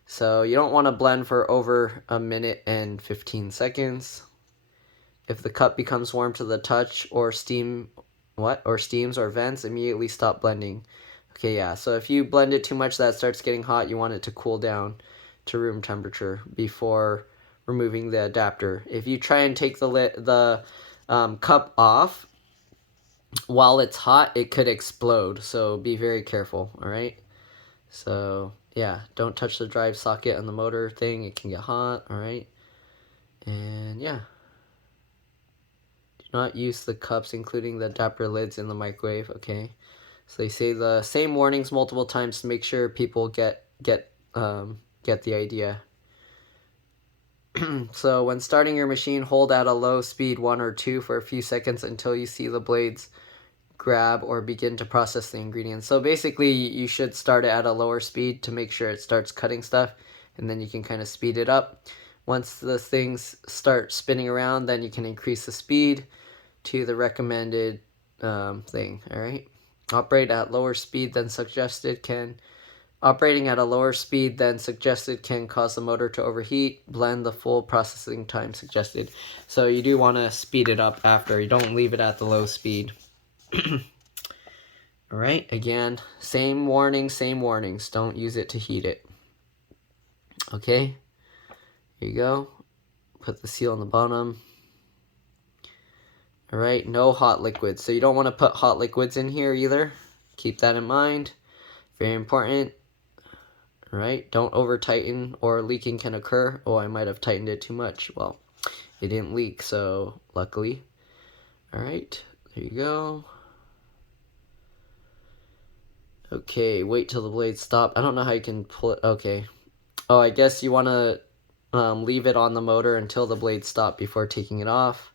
So you don't want to blend for over a minute and 15 seconds. If the cup becomes warm to the touch or steams or vents, immediately stop blending. Okay, yeah, so if you blend it too much that starts getting hot, you want it to cool down to room temperature before removing the adapter. If you try and take the cup off while it's hot, it could explode, so be very careful, all right? So, yeah, don't touch the drive socket on the motor thing. It can get hot, all right? And, yeah. Do not use the cups, including the adapter lids, in the microwave, okay? So they say the same warnings multiple times to make sure people get the idea. So when starting your machine, hold at a low speed 1 or 2 for a few seconds until you see the blades grab or begin to process the ingredients. So basically you should start it at a lower speed to make sure it starts cutting stuff, and then you can kind of speed it up. Once the things start spinning around, then you can increase the speed to the recommended thing, all right? Operating at a lower speed than suggested can cause the motor to overheat. Blend the full processing time suggested. So you do want to speed it up after. You don't leave it at the low speed. All right, again, same warnings. Don't use it to heat it. Okay, here you go. Put the seal on the bottom. All right, no hot liquids. So you don't want to put hot liquids in here either. Keep that in mind. Very important. All right, don't over tighten or leaking can occur. Oh, I might have tightened it too much. Well, it didn't leak, so luckily. All right, there you go. Okay, wait till the blades stop. I don't know how you can pull it. Okay. Oh, I guess you want to leave it on the motor until the blades stop before taking it off.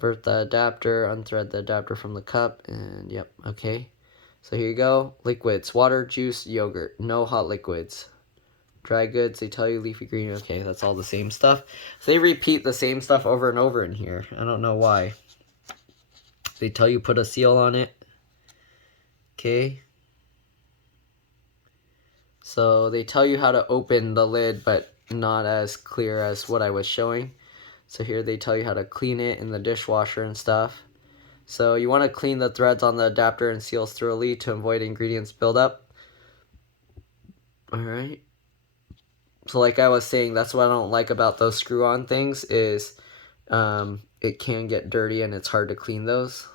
Invert the adapter, unthread the adapter from the cup, and yep, okay. So here you go. Liquids, water, juice, yogurt. No hot liquids. Dry goods, they tell you leafy green. Okay, that's all the same stuff. So they repeat the same stuff over and over in here. I don't know why. They tell you put a seal on it. Okay. So they tell you how to open the lid, but not as clear as what I was showing. So here they tell you how to clean it in the dishwasher and stuff. So you want to clean the threads on the adapter and seals thoroughly to avoid ingredients buildup. Alright. So like I was saying, that's what I don't like about those screw-on things is it can get dirty and it's hard to clean those.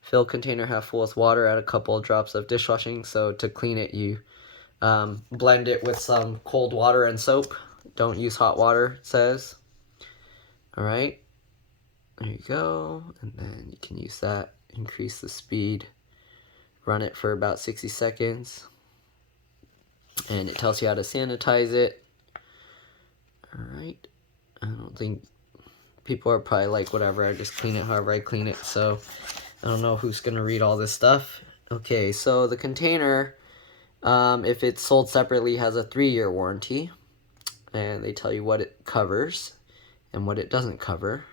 Fill container half full with water, add a couple of drops of dishwashing. So to clean it, you blend it with some cold water and soap. Don't use hot water, it says. All right, there you go. And then you can use that, increase the speed, run it for about 60 seconds. And it tells you how to sanitize it. All right, I don't think people are probably like, whatever, I just clean it however I clean it. So I don't know who's gonna read all this stuff. Okay, so the container, if it's sold separately, has a 3-year warranty. And they tell you what it covers and what it doesn't cover.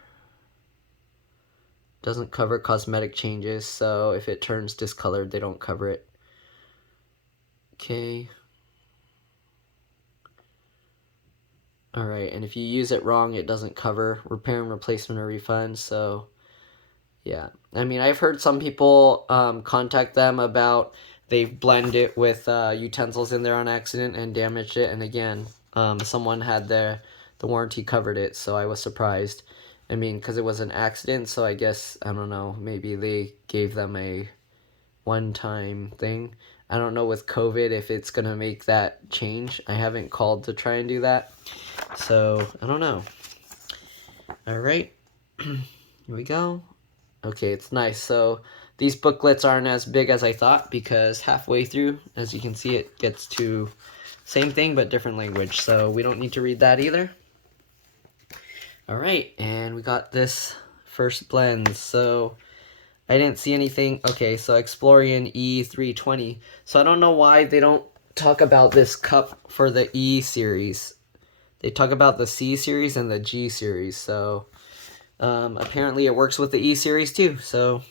Doesn't cover cosmetic changes, so if it turns discolored, they don't cover it. Okay. Alright, and if you use it wrong, it doesn't cover repair and replacement or refund, so yeah. I mean, I've heard some people contact them about they've blended it with utensils in there on accident and damaged it, and again, someone had the warranty covered it, so I was surprised. I mean, because it was an accident, so I guess, I don't know, maybe they gave them a one-time thing. I don't know with COVID if it's going to make that change. I haven't called to try and do that, so I don't know. Alright, here we go. Okay, it's nice. So these booklets aren't as big as I thought because halfway through, as you can see, it gets to same thing but different language. So we don't need to read that either. All right, and we got this first blends. So I didn't see anything. Okay, so Explorian E320. So I don't know why they don't talk about this cup for the E series. They talk about the C series and the G series. So apparently it works with the E series too. So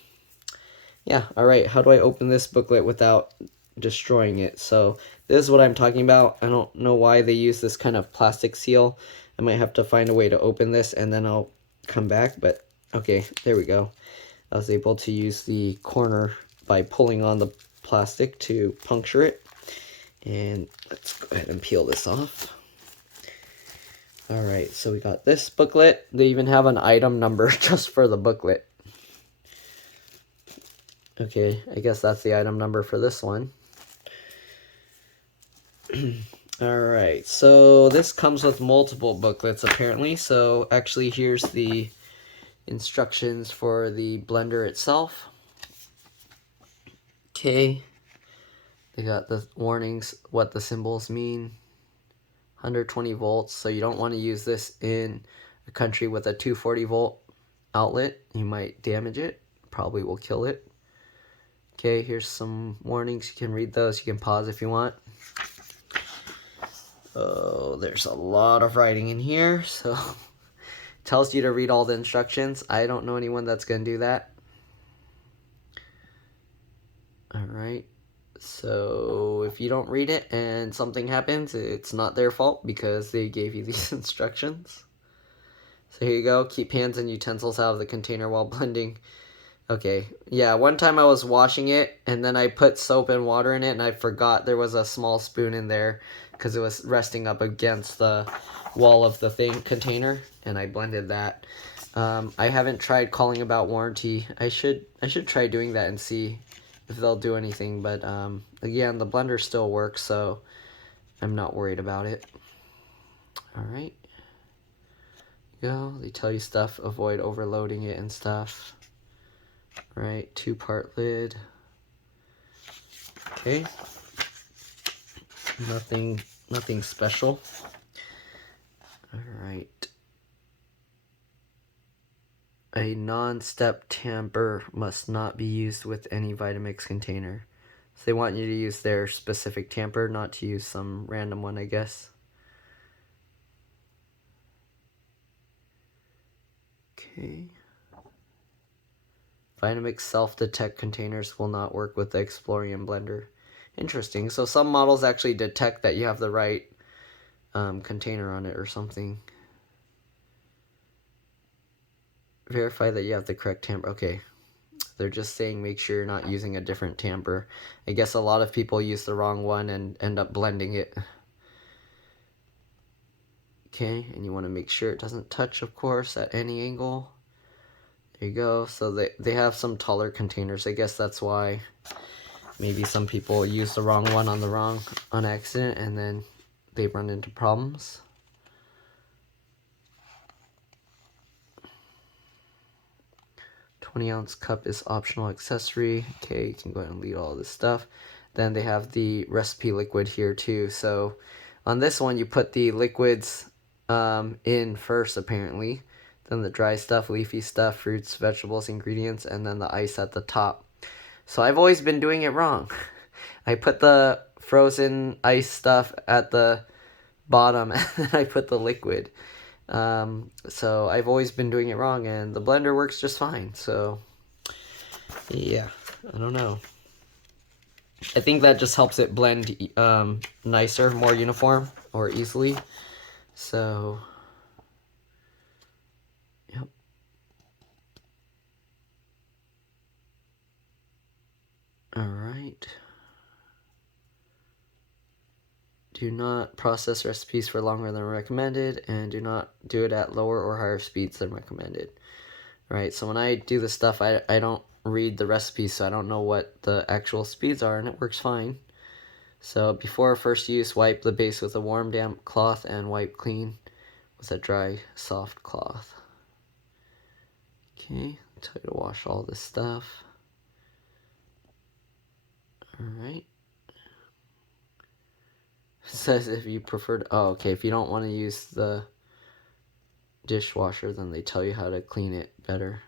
yeah, all right. How do I open this booklet without destroying it? So this is what I'm talking about. I don't know why they use this kind of plastic seal. I might have to find a way to open this and then I'll come back. But okay, there we go. I was able to use the corner by pulling on the plastic to puncture it. And let's go ahead and peel this off. All right, so we got this booklet. They even have an item number just for the booklet. Okay, I guess that's the item number for this one. Alright, so this comes with multiple booklets apparently. So actually here's the instructions for the blender itself. Okay, they got the warnings, what the symbols mean. 120 volts, so you don't want to use this in a country with a 240 volt outlet. You might damage it, probably will kill it. Okay, here's some warnings. You can read those. You can pause if you want. Oh, there's a lot of writing in here, so it tells you to read all the instructions. I don't know anyone that's going to do that. Alright, so if you don't read it and something happens, it's not their fault because they gave you these instructions. So here you go. Keep hands and utensils out of the container while blending. Okay, yeah, one time I was washing it, and then I put soap and water in it, and I forgot there was a small spoon in there, because it was resting up against the wall of the container, and I blended that. I haven't tried calling about warranty. I should try doing that and see if they'll do anything, but again, the blender still works, so I'm not worried about it. Alright. Go, they tell you stuff, avoid overloading it and stuff. Right, 2-part lid. Okay. Nothing special. Alright. A non-step tamper must not be used with any Vitamix container. So they want you to use their specific tamper, not to use some random one, I guess. Okay. Vitamix self-detect containers will not work with the Explorian blender. Interesting. So some models actually detect that you have the right container on it or something. Verify that you have the correct tamper. Okay. They're just saying make sure you're not using a different tamper. I guess a lot of people use the wrong one and end up blending it. Okay, and you want to make sure it doesn't touch, of course, at any angle. There you go. So they have some taller containers. I guess that's why maybe some people use the wrong one on accident, and then they run into problems. "20-ounce cup is optional accessory." Okay, you can go ahead and leave all this stuff. Then they have the recipe liquid here too. So on this one, you put the liquids in first, apparently. Then the dry stuff, leafy stuff, fruits, vegetables, ingredients, and then the ice at the top. So I've always been doing it wrong. I put the frozen ice stuff at the bottom, and then I put the liquid. So I've always been doing it wrong, and the blender works just fine. So yeah, I don't know. I think that just helps it blend nicer, more uniform, or easily. So yep. All right. Do not process recipes for longer than recommended, and do not do it at lower or higher speeds than recommended. Right, so when I do this stuff, I don't read the recipes, so I don't know what the actual speeds are, and it works fine. So before first use, wipe the base with a warm, damp cloth and wipe clean with a dry, soft cloth. Okay, tell you to wash all this stuff. Alright. Says if you prefer to, oh, okay, if you don't want to use the dishwasher, then they tell you how to clean it better.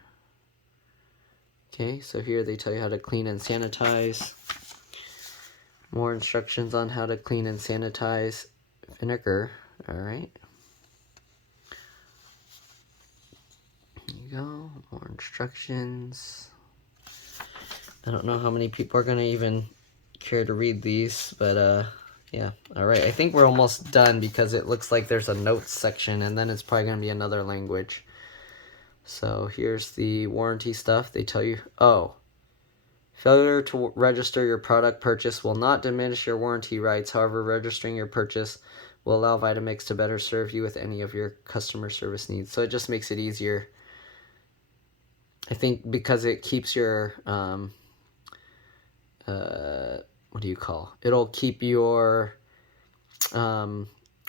Okay, so here they tell you how to clean and sanitize. More instructions on how to clean and sanitize vinegar. All right. There you go. More instructions. I don't know how many people are going to even care to read these, but yeah. All right, I think we're almost done because it looks like there's a notes section, and then it's probably going to be another language. So here's the warranty stuff. They tell you, oh, failure to register your product purchase will not diminish your warranty rights. However, registering your purchase will allow Vitamix to better serve you with any of your customer service needs. So it just makes it easier. I think because it keeps your, what do you call? It'll keep your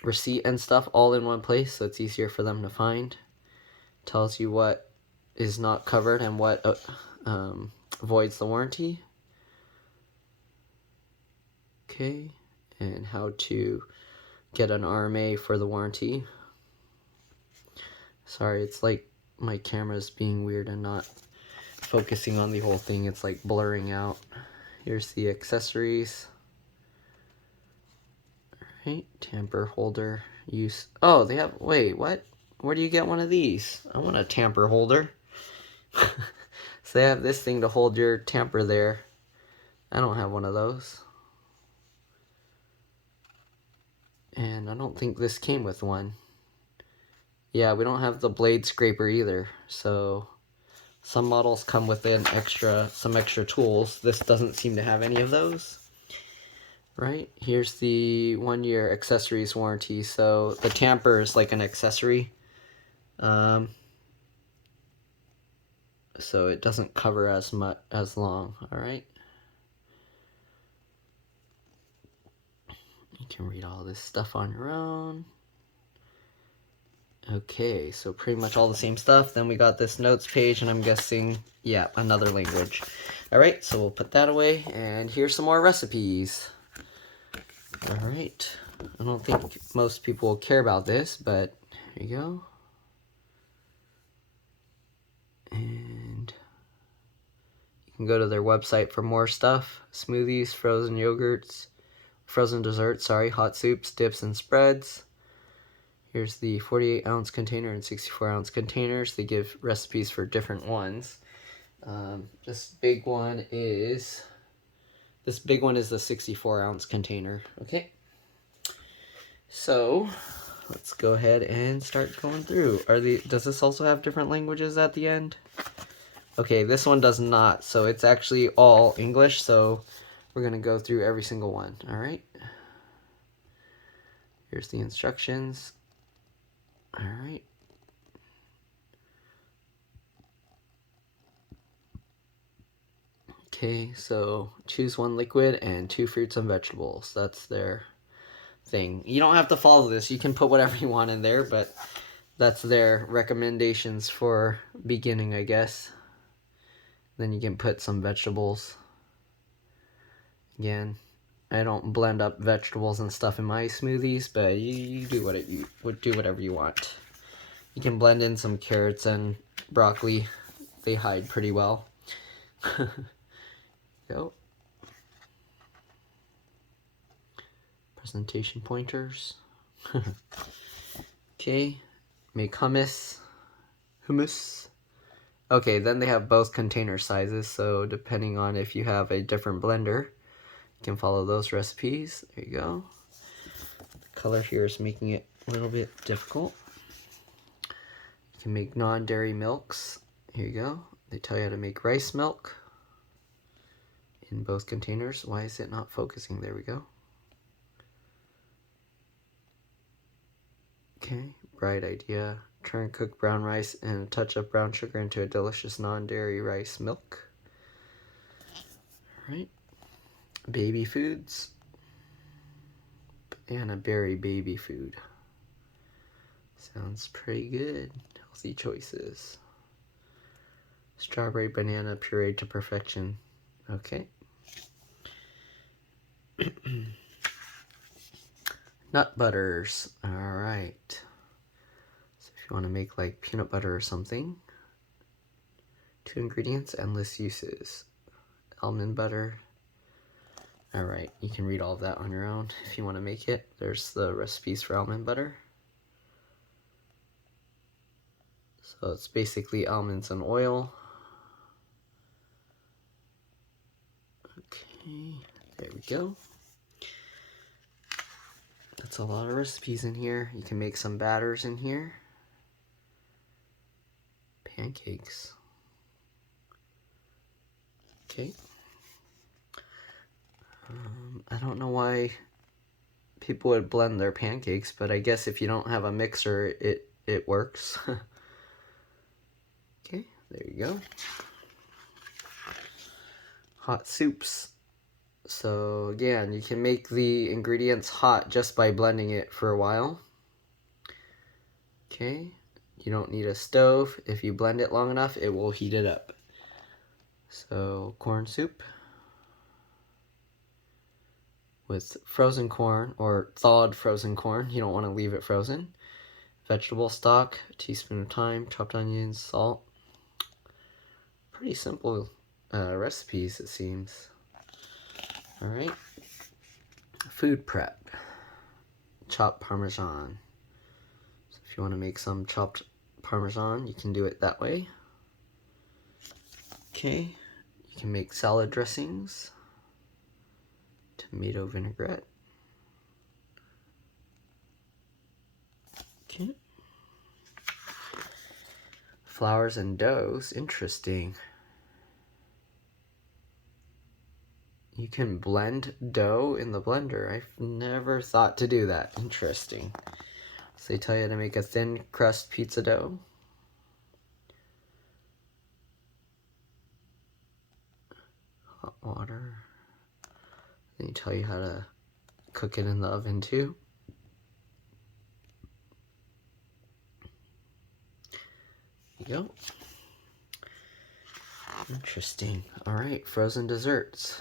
receipt and stuff all in one place, so it's easier for them to find. Tells you what is not covered and what voids the warranty. Okay, and how to get an RMA for the warranty. Sorry, it's like my camera's being weird and not focusing on the whole thing. It's like blurring out. Here's the accessories. Alright, tamper holder use. Oh, they have, wait, what? Where do you get one of these? I want a tamper holder. So they have this thing to hold your tamper there. I don't have one of those. And I don't think this came with one. Yeah, we don't have the blade scraper either. So some models come with some extra tools. This doesn't seem to have any of those. Right, here's the 1-year accessories warranty. So the tamper is like an accessory. So it doesn't cover as long, all right? You can read all this stuff on your own. Okay, so pretty much all the same stuff. Then we got this notes page, and I'm guessing, yeah, another language. All right, so we'll put that away, and here's some more recipes. All right, I don't think most people will care about this, but here you go. And you can go to their website for more stuff. Smoothies, frozen yogurts, frozen desserts, sorry, hot soups, dips, and spreads. Here's the 48-ounce container and 64-ounce containers. They give recipes for different ones. This big one is the 64-ounce container. Okay. So let's go ahead and start going through. Does this also have different languages at the end? Okay, this one does not. So it's actually all English. So we're gonna go through every single one. All right. Here's the instructions. All right. Okay, so choose 1 liquid and 2 fruits and vegetables. That's their thing. You don't have to follow this. You can put whatever you want in there, but that's their recommendations for beginning, I guess. Then you can put some vegetables. Again, I don't blend up vegetables and stuff in my smoothies, but you do whatever you want. You can blend in some carrots and broccoli. They hide pretty well. Go. Presentation pointers. Okay. Make hummus. Okay, then they have both container sizes, so depending on if you have a different blender, you can follow those recipes. There you go. The color here is making it a little bit difficult. You can make non-dairy milks. Here you go. They tell you how to make rice milk in both containers. Why is it not focusing? There we go. Okay, bright idea. Turn cooked brown rice and a touch of brown sugar into a delicious non-dairy rice milk. All right. Baby foods. Banana berry baby food. Sounds pretty good. Healthy choices. Strawberry banana puree to perfection. Okay. Nut butters. All right. So if you want to make like peanut butter or something, 2 2 ingredients, endless uses. Almond butter. Alright, you can read all of that on your own if you want to make it. There's the recipes for almond butter. So it's basically almonds and oil. Okay, there we go. That's a lot of recipes in here. You can make some batters in here. Pancakes. Okay. I don't know why people would blend their pancakes, but I guess if you don't have a mixer, it works. Okay, there you go. Hot soups. So again, you can make the ingredients hot just by blending it for a while. Okay, you don't need a stove. If you blend it long enough, it will heat it up. So corn soup with frozen corn or thawed frozen corn. You don't want to leave it frozen. Vegetable stock, a teaspoon of thyme, chopped onions, salt. Pretty simple recipes, it seems. All right. Food prep. Chopped Parmesan. So if you want to make some chopped Parmesan, you can do it that way. Okay. You can make salad dressings. Tomato vinaigrette. Okay. Flours and doughs. Interesting. You can blend dough in the blender. I've never thought to do that. Interesting. So they tell you to make a thin crust pizza dough. Hot water. They tell you how to cook it in the oven too. There you go. Interesting. All right, frozen desserts.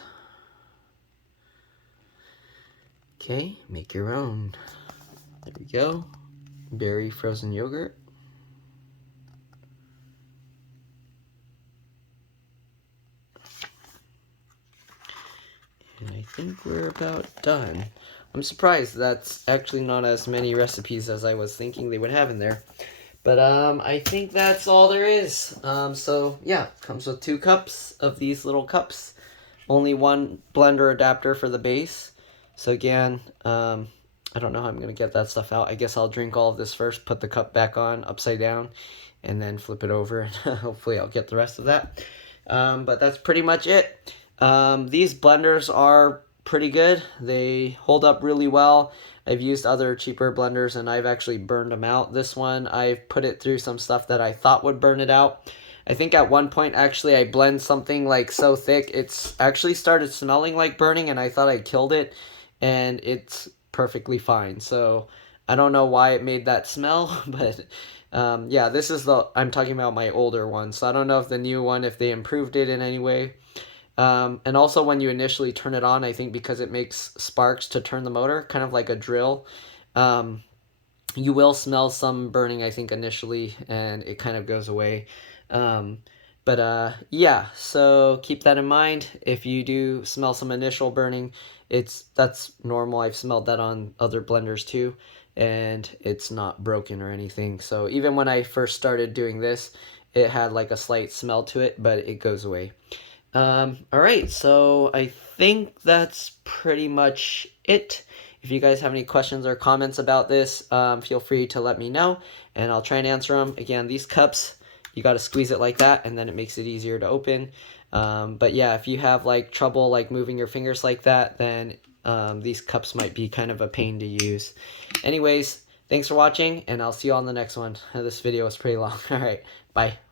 Okay, make your own. There we go. Berry frozen yogurt. And I think we're about done. I'm surprised that's actually not as many recipes as I was thinking they would have in there. But I think that's all there is. So yeah, comes with 2 cups of these little cups. Only 1 blender adapter for the base. So again, I don't know how I'm going to get that stuff out. I guess I'll drink all of this first, put the cup back on upside down, and then flip it over, and hopefully I'll get the rest of that. But that's pretty much it. These blenders are pretty good. They hold up really well. I've used other cheaper blenders, and I've actually burned them out. This one, I've put it through some stuff that I thought would burn it out. I think at one point, actually, I blend something like so thick, it's actually started smelling like burning, and I thought I killed it, and it's perfectly fine. So I don't know why it made that smell, but yeah, this is I'm talking about my older one. So I don't know if the new one, if they improved it in any way. And also when you initially turn it on, I think because it makes sparks to turn the motor, kind of like a drill, you will smell some burning, I think, initially, and it kind of goes away. Yeah, so keep that in mind. If you do smell some initial burning, that's normal. I've smelled that on other blenders too, and it's not broken or anything. So even when I first started doing this, it had like a slight smell to it, but it goes away. All right, so I think that's pretty much it. If you guys have any questions or comments about this, feel free to let me know, and I'll try and answer them. Again, these cups, you got to squeeze it like that, and then it makes it easier to open. But yeah, if you have like trouble like moving your fingers like that, then these cups might be kind of a pain to use. Anyways, thanks for watching, and I'll see you on the next one. This video was pretty long. All right, bye.